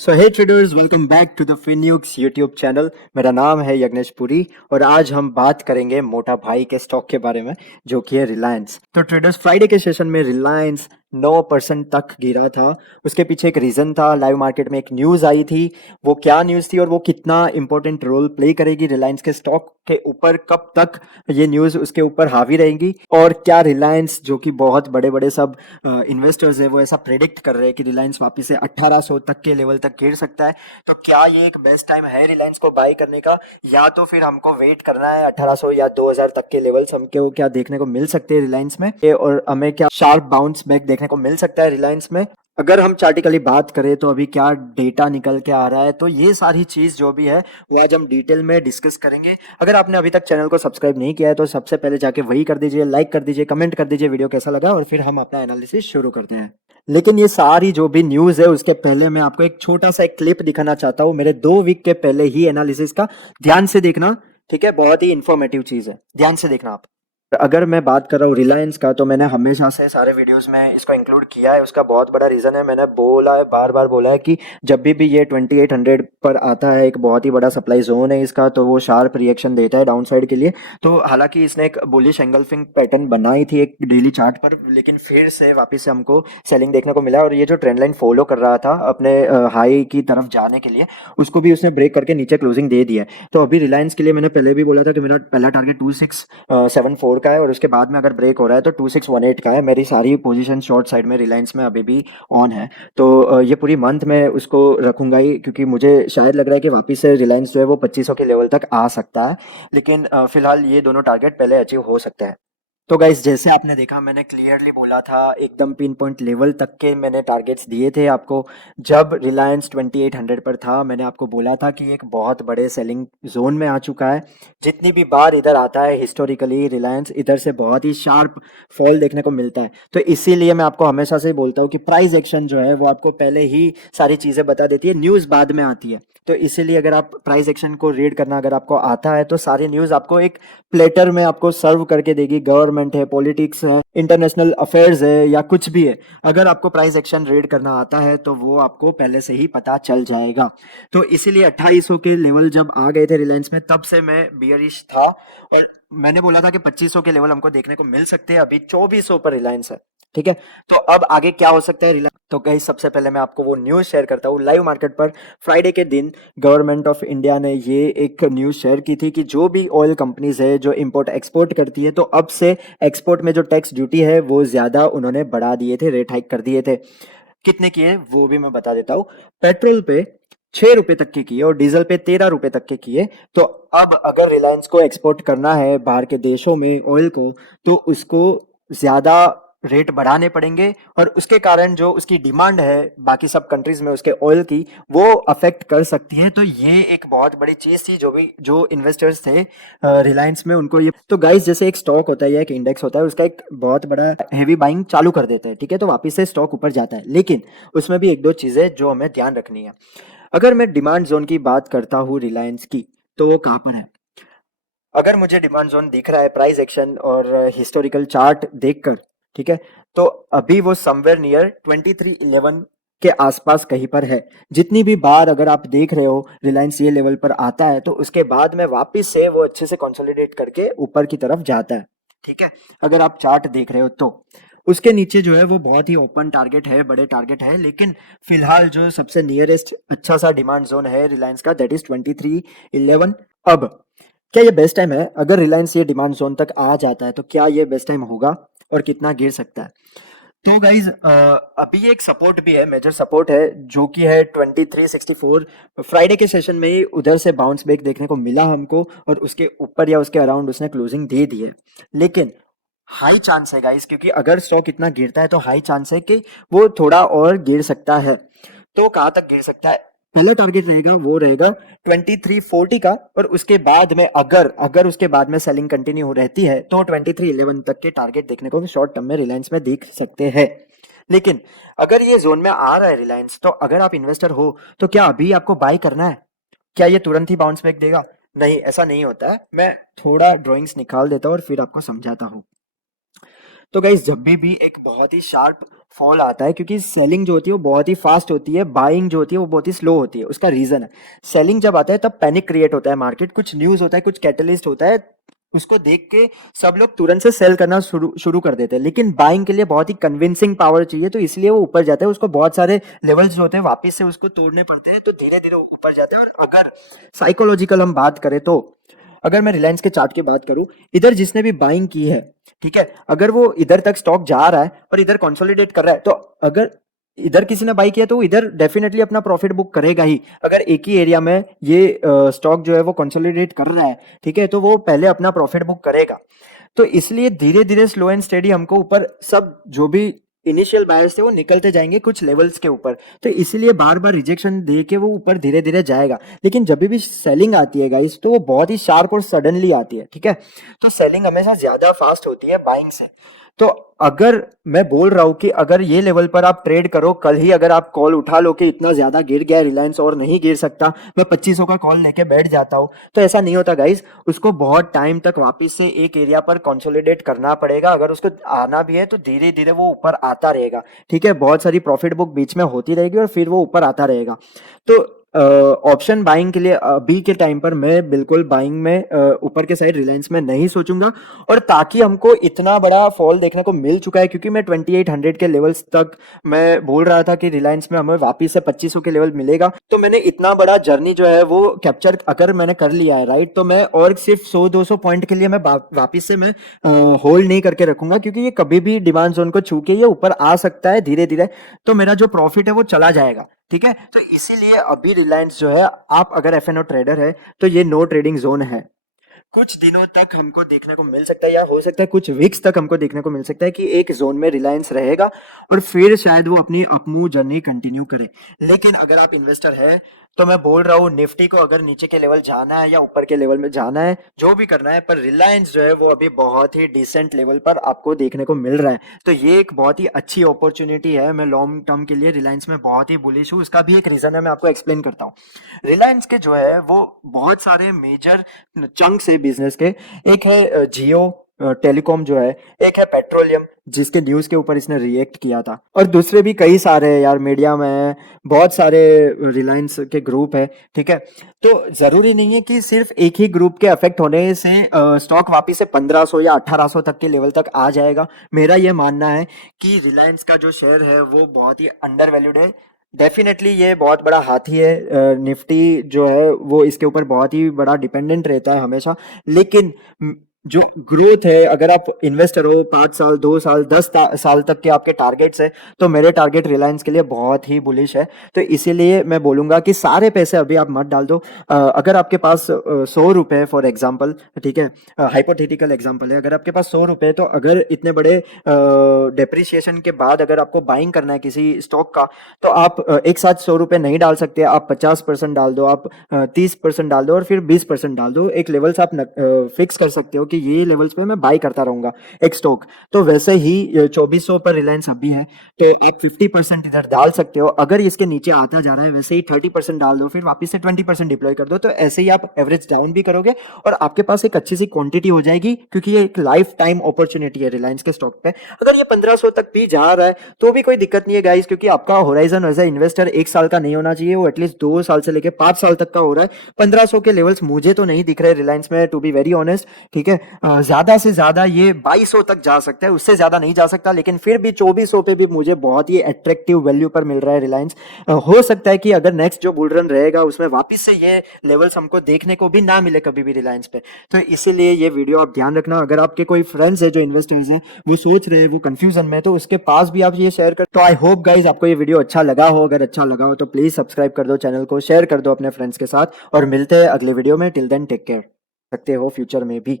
So hey traders, welcome back to the Finnux YouTube channel. मेरा नाम है यज्ञेश पुरी और आज हम बात करेंगे मोटा भाई के स्टॉक के बारे में, जो कि है रिलायंस। तो ट्रेडर्स, फ्राइडे के सेशन में रिलायंस 9% तक गिरा था। उसके पीछे एक रीज़न था। लाइव मार्केट में एक न्यूज़ आई थी। वो क्या न्यूज़ थी और वो कितना इंपॉर्टेंट रोल प्ले करेगी रिलायंस के स्टॉक के ऊपर, कब तक ये न्यूज़ उसके ऊपर हावी रहेगी, और क्या रिलायंस, जो कि बहुत बड़े बड़े सब इन्वेस्टर्स है वो ऐसा प्रेडिक्ट कर रहे हैं कि रिलायंस वापस से 1800 तक के लेवल तक गिर सकता है। तो क्या ये एक बेस्ट टाइम है रिलायंस को बाय करने का, या तो फिर हमको वेट करना है 1800 या 2000 तक के लेवल्स हमको क्या देखने को मिल सकते हैं रिलायंस में, और हमें क्या शार्प बाउंस बैक देखने को मिल सकता है रिलायंस में। अगर हम चार्टिकली बात करें तो अभी क्या डेटा निकल के आ रहा है, तो ये सारी चीज जो भी है वो आज हम डिटेल में डिस्कस करेंगे। अगर आपने अभी तक चैनल को सब्सक्राइब नहीं किया है तो सबसे पहले जाके वही कर दीजिए, लाइक कर दीजिए, कमेंट कर दीजिए वीडियो कैसा लगा, और फिर हम अपना एनालिसिस शुरू करते हैं। लेकिन ये सारी जो भी न्यूज़ है उसके पहले मैं आपको एक छोटा सा एक क्लिप दिखाना चाहता हूँ मेरे 2 वीक के पहले ही एनालिसिस का। ध्यान से देखना, ठीक है? बहुत ही इंफॉर्मेटिव चीज़ है, ध्यान से देखना आप। अगर मैं बात कर रहा हूँ रिलायंस का, तो मैंने हमेशा से सारे वीडियोस में इसको इंक्लूड किया है। उसका बहुत बड़ा रीज़न है, मैंने बोला है, बार बार बोला है कि जब भी ये 2800 पर आता है, एक बहुत ही बड़ा सप्लाई जोन है इसका, तो वो शार्प रिएक्शन देता है डाउन साइड के लिए। तो हालांकि इसने एक बुलिश एंगल्फिंग पैटर्न बनाई थी एक डेली चार्ट पर, लेकिन फिर से वापस से हमको सेलिंग देखने को मिला। और ये जो ट्रेंड लाइन फॉलो कर रहा था अपने हाई की तरफ जाने के लिए, उसको भी उसने ब्रेक करके नीचे क्लोजिंग दे दिया है। तो अभी रिलायंस के लिए मैंने पहले भी बोला था कि मेरा पहला टारगेट 2674 का है, और उसके बाद में अगर ब्रेक हो रहा है तो 2618 का है। मेरी सारी पोजीशन शॉर्ट साइड में रिलायंस में अभी भी ऑन है। तो ये पूरी मंथ में उसको रखूंगा ही, क्योंकि मुझे शायद लग रहा है कि वापस से रिलायंस जो है वो 2500 के लेवल तक आ सकता है। लेकिन फिलहाल ये दोनों टारगेट पहले अचीव हो सकते हैं। तो गाइस, जैसे आपने देखा, मैंने क्लियरली बोला था, एकदम पिन पॉइंट लेवल तक के मैंने टारगेट्स दिए थे आपको। जब रिलायंस 2800 पर था, मैंने आपको बोला था कि एक बहुत बड़े सेलिंग जोन में आ चुका है। जितनी भी बार इधर आता है हिस्टोरिकली रिलायंस, इधर से बहुत ही शार्प फॉल देखने को मिलता है। तो इसीलिए मैं आपको हमेशा से बोलता हूँ कि प्राइस एक्शन जो है वो आपको पहले ही सारी चीज़ें बता देती है, न्यूज़ बाद में आती है। तो इसीलिए अगर आप प्राइस एक्शन को रीड करना अगर आपको आता है, तो सारी न्यूज़ आपको एक प्लेटर में आपको सर्व करके देगी। गवर्नमेंट है, पॉलिटिक्स है, इंटरनेशनल अफेयर्स है, या कुछ भी है, अगर आपको प्राइस एक्शन रीड करना आता है तो वो आपको पहले से ही पता चल जाएगा। तो इसीलिए 2800 के लेवल जब आ गए थे रिलायंस में, तब से मैं बियरिश था, और मैंने बोला था कि 2500 के लेवल हमको देखने को मिल सकते हैं। अभी 2400 पर रिलायंस है, ठीक है? तो अब आगे क्या हो सकता है रिलायंस? तो गाइस, सबसे पहले मैं आपको वो न्यूज़ शेयर करता हूँ। लाइव मार्केट पर फ्राइडे के दिन गवर्नमेंट ऑफ इंडिया ने ये एक न्यूज़ शेयर की थी कि जो भी ऑयल कंपनीज है जो इंपोर्ट एक्सपोर्ट करती है, तो अब से एक्सपोर्ट में जो टैक्स ड्यूटी है वो ज़्यादा उन्होंने बढ़ा दिए थे, रेट हाइक कर दिए थे। कितने किए वो भी मैं बता देता हूँ। पेट्रोल पे 6 रुपए तक के किए और डीजल पे 13 रुपए तक के किए। तो अब अगर रिलायंस को एक्सपोर्ट करना है बाहर के देशों में ऑयल को, तो उसको ज्यादा रेट बढ़ाने पड़ेंगे, और उसके कारण जो उसकी डिमांड है बाकी सब कंट्रीज में उसके ऑयल की, वो अफेक्ट कर सकती है। तो ये एक बहुत बड़ी चीज थी, जो इन्वेस्टर्स थे रिलायंस में, उनको ये। तो गाइस, जैसे एक स्टॉक होता है या एक इंडेक्स होता है, उसका एक बहुत बड़ा हेवी बाइंग चालू कर देते हैं, ठीक है? तो वापिस से स्टॉक ऊपर जाता है, लेकिन उसमें भी एक दो चीजें जो हमें ध्यान रखनी है। अगर मैं डिमांड जोन की बात करता हूँ रिलायंस की, तो वो कहाँ पर है? अगर मुझे डिमांड जोन दिख रहा है प्राइस एक्शन और हिस्टोरिकल चार्ट देखकर, ठीक है, तो अभी वो समवेयर नियर 2311 के आसपास कहीं पर है। जितनी भी बार अगर आप देख रहे हो रिलायंस ये लेवल पर आता है, तो उसके बाद में वापस से वो अच्छे से कंसोलिडेट करके ऊपर की तरफ जाता है, ठीक है? अगर आप चार्ट देख रहे हो तो उसके नीचे जो है वो बहुत ही ओपन टारगेट है, बड़े टारगेट है। लेकिन फिलहाल जो सबसे नियरेस्ट अच्छा सा डिमांड जोन है रिलायंस का, दैट इज 2311। अब क्या ये बेस्ट टाइम है? अगर रिलायंस ये डिमांड जोन तक आ जाता है तो क्या ये बेस्ट टाइम होगा, और कितना गिर सकता है? तो गाइज, अभी एक सपोर्ट भी है, मेजर सपोर्ट है, जो कि है 2364। फ्राइडे के सेशन में ही उधर से बाउंस बैक देखने को मिला हमको, और उसके ऊपर या उसके अराउंड उसने क्लोजिंग दे दी है। लेकिन हाई चांस है गाइस, क्योंकि अगर स्टॉक इतना गिरता है तो हाई चांस है कि वो थोड़ा और गिर सकता है। तो कहाँ तक गिर सकता है? पहला टारगेट रहेगा वो रहेगा 2340 का, और उसके बाद में अगर अगर उसके बाद में सेलिंग कंटिन्यू हो रहती है तो 2311 तक के टारगेट देखने को शॉर्ट टर्म में रिलायंस में देख सकते हैं। लेकिन अगर ये जोन में आ रहा है रिलायंस, तो अगर आप इन्वेस्टर हो तो क्या अभी आपको बाय करना है? क्या ये तुरंत ही बाउंस बैक देगा? नहीं, ऐसा नहीं होता है। मैं थोड़ा ड्रॉइंग्स निकाल देता हूँ और फिर आपको समझाता हूँ। तो गाइस जब भी एक बहुत ही शार्प फॉल आता है, क्योंकि सेलिंग जो होती है वो बहुत ही फास्ट होती है, बाइंग जो होती है वो बहुत ही स्लो होती है। उसका रीजन है, सेलिंग जब आता है तब पैनिक क्रिएट होता है मार्केट, कुछ न्यूज होता है, कुछ कैटलिस्ट होता है, उसको देख के सब लोग तुरंत से सेल करना शुरू शुरू कर देते हैं। लेकिन बाइंग के लिए बहुत ही कन्विंसिंग पावर चाहिए, तो इसलिए वो ऊपर जाता है। उसको बहुत सारे लेवल्स जो होते हैं वापस से उसको तोड़ने पड़ते हैं, तो धीरे धीरे ऊपर जाते हैं। और अगर साइकोलॉजिकल हम बात करें तो अगर मैं रिलायंस के चार्ट की बात करूं, इधर जिसने भी बाइंग की है, ठीक है, अगर वो इधर तक स्टॉक जा रहा है और इधर कंसोलिडेट कर रहा है, तो अगर इधर किसी ने बाई किया तो इधर डेफिनेटली अपना प्रॉफिट बुक करेगा ही। अगर एक ही एरिया में ये स्टॉक जो है वो कंसोलिडेट कर रहा है, ठीक है, तो वो पहले अपना प्रॉफिट बुक करेगा। तो इसलिए धीरे धीरे स्लो एंड स्टेडी हमको ऊपर सब जो भी इनिशियल बायर्स थे वो निकलते जाएंगे कुछ लेवल्स के ऊपर, तो इसीलिए बार बार रिजेक्शन दे के वो ऊपर धीरे धीरे जाएगा। लेकिन जब भी सेलिंग आती है गाइस, तो वो बहुत ही शार्प और सडनली आती है, ठीक है। तो सेलिंग हमेशा ज्यादा फास्ट होती है बाइंग से। तो अगर मैं बोल रहा हूं कि अगर ये लेवल पर आप ट्रेड करो, कल ही अगर आप कॉल उठा लो कि इतना ज्यादा गिर गया रिलायंस और नहीं गिर सकता, मैं 2500 का कॉल लेके बैठ जाता हूं, तो ऐसा नहीं होता गाइस। उसको बहुत टाइम तक वापस से एक एरिया पर कंसोलिडेट करना पड़ेगा। अगर उसको आना भी है तो धीरे धीरे वो ऊपर आता रहेगा, ठीक है। बहुत सारी प्रॉफिट बुक बीच में होती रहेगी और फिर वो ऊपर आता रहेगा। तो ऑप्शन बाइंग के लिए अभी के टाइम पर मैं बिल्कुल बाइंग में ऊपर के साइड रिलायंस में नहीं सोचूंगा। और ताकि हमको इतना बड़ा फॉल देखने को मिल चुका है, क्योंकि मैं 2800 के लेवल्स तक मैं बोल रहा था कि रिलायंस में हमें वापस से 2500 के लेवल मिलेगा, तो मैंने इतना बड़ा जर्नी जो है वो कैप्चर अगर मैंने कर लिया है, राइट, तो मैं और सिर्फ 100-200 पॉइंट के लिए मैं वापस से मैं होल्ड नहीं करके रखूंगा, क्योंकि ये कभी भी डिमांड जोन को छू के ये ऊपर आ सकता है धीरे धीरे, तो मेरा जो प्रॉफिट है वो चला जाएगा, ठीक है। तो इसीलिए अभी रिलायंस जो है, आप अगर एफएनओ ट्रेडर है तो ये नो ट्रेडिंग जोन है। कुछ दिनों तक हमको देखने को मिल सकता है, या हो सकता है कुछ वीक्स तक हमको देखने को मिल सकता है कि एक जोन में रिलायंस रहेगा और फिर शायद वो अपनी अपमूव जर्नी कंटिन्यू करे। लेकिन अगर आप इन्वेस्टर है तो मैं बोल रहा हूँ, निफ्टी को अगर नीचे के लेवल जाना है या ऊपर के लेवल में जाना है, जो भी करना है, पर रिलायंस जो है वो अभी बहुत ही डिसेंट लेवल पर आपको देखने को मिल रहा है। तो ये एक बहुत ही अच्छी अपॉर्चुनिटी है। मैं लॉन्ग टर्म के लिए रिलायंस में बहुत ही बुलिश हूँ। उसका भी एक रीजन है, मैं आपको एक्सप्लेन करता हूँ। रिलायंस के जो है वो बहुत सारे मेजर चंक्स है बिजनेस के। एक है जियो टेलीकॉम जो है, एक है पेट्रोलियम जिसके न्यूज के ऊपर इसने रिएक्ट किया था, और दूसरे भी कई सारे यार मीडिया में बहुत सारे रिलायंस के ग्रुप है, ठीक है। तो जरूरी नहीं है कि सिर्फ एक ही ग्रुप के अफेक्ट होने से स्टॉक वापिस से 1500 या 1800 तक के लेवल तक आ जाएगा। मेरा यह मानना है कि रिलायंस का जो शेयर है वो बहुत ही अंडर वैल्यूड है। डेफिनेटली ये बहुत बड़ा हाथी है, निफ्टी जो है वो इसके ऊपर बहुत ही बड़ा डिपेंडेंट रहता है हमेशा। लेकिन जो ग्रोथ है, अगर आप इन्वेस्टर हो, 5 साल 2 साल 10 साल तक के आपके टारगेट्स है, तो मेरे टारगेट रिलायंस के लिए बहुत ही बुलिश है। तो इसीलिए मैं बोलूंगा कि सारे पैसे अभी आप मत डाल दो। अगर आपके पास 100 रुपए फॉर एग्जाम्पल, ठीक है, हाइपोथेटिकल एग्जाम्पल है, अगर आपके पास 100 रुपए, तो अगर इतने बड़े डेप्रिसिएशन के बाद अगर आपको बाइंग करना है किसी स्टॉक का, तो आप एक साथ 100 रुपए नहीं डाल सकते। आप 50% डाल दो, आप 30% डाल दो, और फिर 20% डाल दो। एक लेवल्स आप फिक्स कर सकते हो कि ये लेवल्स पे मैं बाई करता रहूंगा एक स्टॉक। तो वैसे ही 2400 पर रिलायंस अभी है, तो आप 50% इधर डाल सकते हो। अगर इसके नीचे आता जा रहा है, वैसे ही 30% डाल दो, फिर वापस से 20% डिप्लॉय कर दो। तो ऐसे ही आप एवरेज डाउन भी करोगे और आपके पास एक अच्छी सी क्वांटिटी हो जाएगी, क्योंकि ये एक लाइफ टाइम अपॉर्चुनिटी है रिलायंस के स्टॉक पे। अगर ये 1500 तक भी जा रहा है तो भी कोई दिक्कत नहीं है गाइस, क्योंकि आपका होराइजन एज ए इन्वेस्टर 1 साल का नहीं होना चाहिए, वो एटलीस्ट 2 साल से लेकर 5 साल तक का हो रहा है। 1500 के लेवल्स मुझे तो नहीं दिख रहे रिलायंस में, टू बी वेरी ऑनेस्ट, ठीक है। ज्यादा से ज्यादा ये 2200 तक जा सकता है, उससे ज्यादा नहीं जा सकता। लेकिन फिर भी 2400 पे भी मुझे बहुत ही अट्रैक्टिव वैल्यू पर मिल रहा है रिलायंस। हो सकता है कि अगर नेक्स्ट जो बुल रन रहेगा उसमें वापस से ये लेवल्स हमको देखने को भी ना मिले कभी भी रिलायंस पे। तो इसीलिए ये वीडियो आप ध्यान रखना। अगर आपके कोई फ्रेंड्स है जो इन्वेस्टर्स हैं, वो सोच रहे हैं, वो कंफ्यूजन में, तो उसके पास भी आप ये शेयर कर। तो आई होप गाइज आपको ये वीडियो अच्छा लगा हो। अगर अच्छा लगा हो तो प्लीज सब्सक्राइब कर दो चैनल को, शेयर कर दो अपने फ्रेंड्स के साथ, और मिलते हैं अगले वीडियो में। Till then take care. सकते हो फ्यूचर में भी।